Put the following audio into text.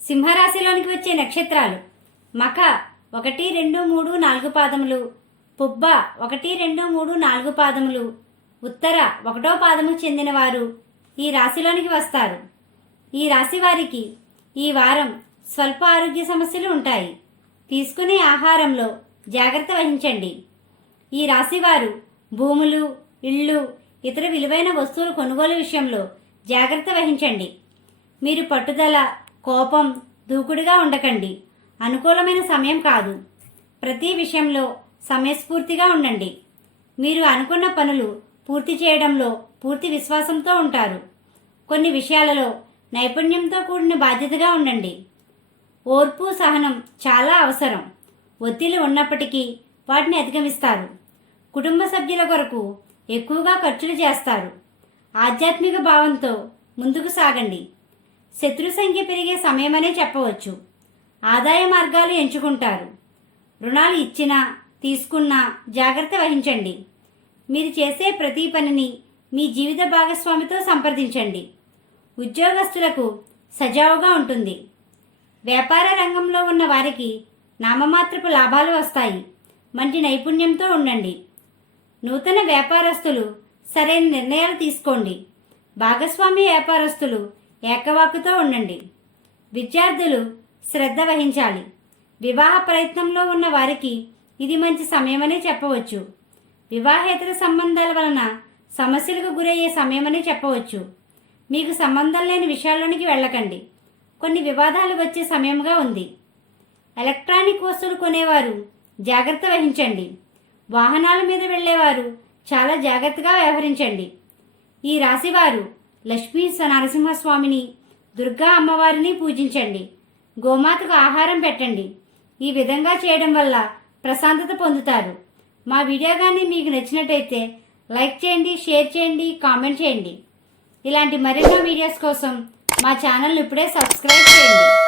సింహరాశిలోనికి వచ్చే నక్షత్రాలు. మఖ ఒకటి రెండు మూడు నాలుగు పాదములు. పుబ్బ ఒకటి రెండు మూడు నాలుగు పాదములు. ఉత్తర ఒకటో పాదము చెందినవారు ఈ రాశిలోనికి వస్తారు. ఈ రాశి వారికి ఈ వారం స్వల్ప ఆరోగ్య సమస్యలు ఉంటాయి. తీసుకునే ఆహారంలో జాగ్రత్త వహించండి. ఈ రాశివారు భూములు ఇళ్ళు ఇతర విలువైన వస్తువుల కొనుగోలు విషయంలో జాగ్రత్త వహించండి. మీరు పట్టుదల కోపం దూకుడుగా ఉండకండి. అనుకూలమైన సమయం కాదు. ప్రతి విషయంలో సమయస్ఫూర్తిగా ఉండండి. మీరు అనుకున్న పనులు పూర్తి చేయడంలో పూర్తి విశ్వాసంతో ఉంటారు. కొన్ని విషయాలలో నైపుణ్యంతో కూడిన బాధ్యతగా ఉండండి. ఓర్పు సహనం చాలా అవసరం. ఒత్తిడి ఉన్నప్పటికీ వాటిని అధిగమిస్తారు. కుటుంబ సభ్యుల కొరకు ఎక్కువగా ఖర్చులు చేస్తారు. ఆధ్యాత్మిక భావంతో ముందుకు సాగండి. శత్రు సంఖ్య పెరిగే సమయమనే చెప్పవచ్చు. ఆదాయ మార్గాలు ఎంచుకుంటారు. రుణాలు ఇచ్చినా తీసుకున్నా జాగ్రత్త వహించండి. మీరు చేసే ప్రతి పనిని మీ జీవిత భాగస్వామితో సంప్రదించండి. ఉద్యోగస్తులకు సజావుగా ఉంటుంది. వ్యాపార రంగంలో ఉన్న వారికి నామమాత్రపు లాభాలు వస్తాయి. మంచి నైపుణ్యంతో ఉండండి. నూతన వ్యాపారస్తులు సరైన నిర్ణయాలు తీసుకోండి. భాగస్వామి వ్యాపారస్తులు ఏకవాక్కుతో ఉండండి. విద్యార్థులు శ్రద్ధ వహించాలి. వివాహ ప్రయత్నంలో ఉన్న వారికి ఇది మంచి సమయమనే చెప్పవచ్చు. వివాహేతర సంబంధాల వలన సమస్యలకు గురయ్యే సమయమనే చెప్పవచ్చు. మీకు సంబంధం లేని విషయాల్లోనికి వెళ్ళకండి. కొన్ని వివాదాలు వచ్చే సమయంగా ఉంది. ఎలక్ట్రానిక్ వస్తువులు కొనేవారు జాగ్రత్త వహించండి. వాహనాల మీద వెళ్ళేవారు చాలా జాగ్రత్తగా వ్యవహరించండి. ఈ రాశివారు లక్ష్మీ నరసింహస్వామిని దుర్గా అమ్మవారిని పూజించండి. గోమాతకు ఆహారం పెట్టండి. ఈ విధంగా చేయడం వల్ల ప్రశాంతత పొందుతారు. మా వీడియో కానీ మీకు నచ్చినట్టయితే లైక్ చేయండి షేర్ చేయండి కామెంట్ చేయండి. ఇలాంటి మరెన్నో వీడియోస్ కోసం మా ఛానల్ ఇప్పుడే సబ్స్క్రైబ్ చేయండి.